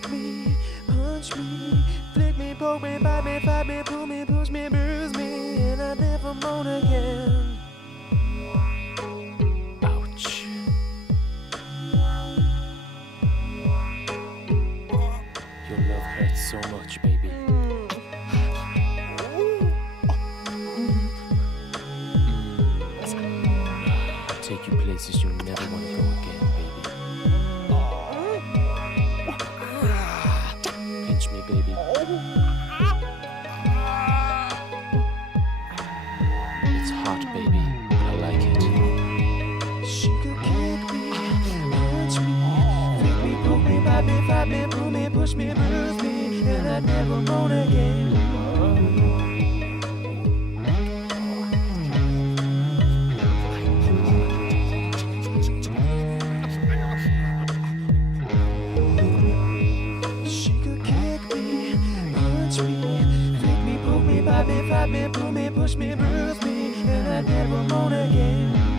kick me, punch me, flick me, poke me, bite me, fight me, pull me, push me, bruise me, and I never moan again. Ouch. Your love hurts so much, baby. I'll take you places you'll never want to go again, baby. Pinch me, baby. It's hot, baby, but I like it. She could kick me, punch me, flick me, poke me, bite me, fight me, pull me, push me, bruise me, and I'd never moan again. She could kick me, punch me, flick me, poke me, bite me, fight me, pull me, push me, bruise me, and I'd never moan again.